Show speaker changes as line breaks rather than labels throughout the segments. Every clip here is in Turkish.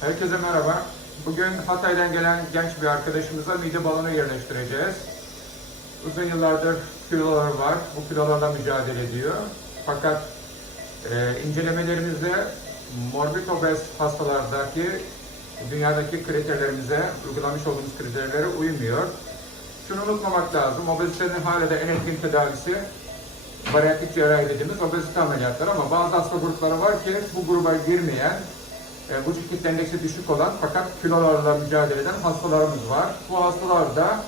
Herkese merhaba. Bugün Hatay'dan gelen genç bir arkadaşımıza mide balonu yerleştireceğiz. Uzun yıllardır kiloları var. Bu kilolarla mücadele ediyor. Fakat e, incelemelerimizde morbid obez hastalardaki dünyadaki kriterlerimize, uygulamış olduğumuz kriterlere uymuyor. Şunu unutmamak lazım. Obezitenin hala da en etkin tedavisi bariyatrik cerrahi dediğimiz obezite ameliyatları ama bazı hasta grupları var ki bu gruba girmeyen e, vücut kitle endeksi düşük olan fakat kilolarla mücadele eden hastalarımız var. Bu hastalarda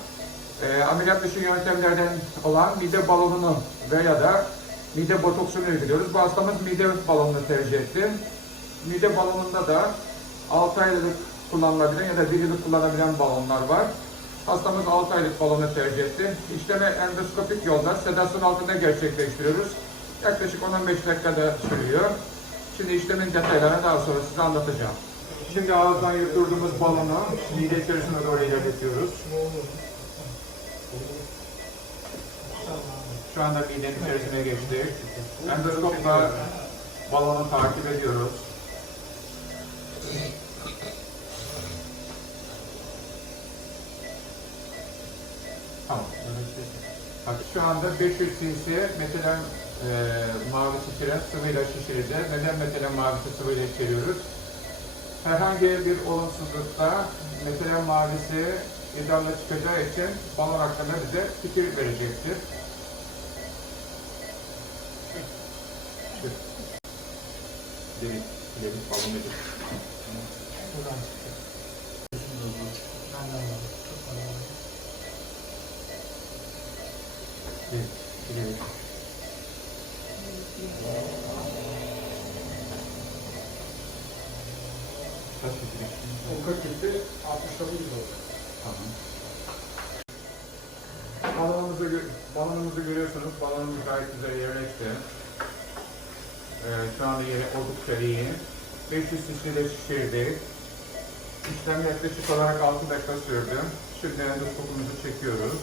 e, ameliyat dışı yöntemlerden olan mide balonunu veya da mide botoksunu uyguluyoruz. Bu hastamız mide balonunu tercih etti. Mide balonunda da 6 aylık kullanılabilen ya da 1 yıllık kullanabilen balonlar var. Hastamız 6 aylık balonu tercih etti. İşlemi endoskopik yolda sedasyon altında gerçekleştiriyoruz. Yaklaşık 10-15 dakikada sürüyor. Şimdi işlemin detaylarını daha sonra size anlatacağım. Şimdi ağızdan yutturduğumuz balonu mide içerisine doğru ilerletiyoruz. Şu anda midenin içerisine geçtik. Endoskopla balonu takip ediyoruz. Tamam. Bak şu anda 500 cc metilen e, mavisi şişiren sıvıyla şişireceğiz. Neden metilen mavisi sıvıyla şişiriyoruz? Herhangi bir olumsuzlukta metilen mavisi idarla çıkacağı için balon hakkında bize fikir verecektir. Şu. Deli, deli balon dedik. Deli, deli. Kaç?
O 40 gitti, 69 oldu.
Tamam. Balonumuzu, gö- balonumuzu görüyorsunuz. Balonumuz gayet güzel yerleşti. Ee, şu anda yeri oldukça iyi. 500 cc'de şişirdik. İşlem yaklaşık olarak 6 dakika sürdü. Şimdi endoskopumuzu çekiyoruz.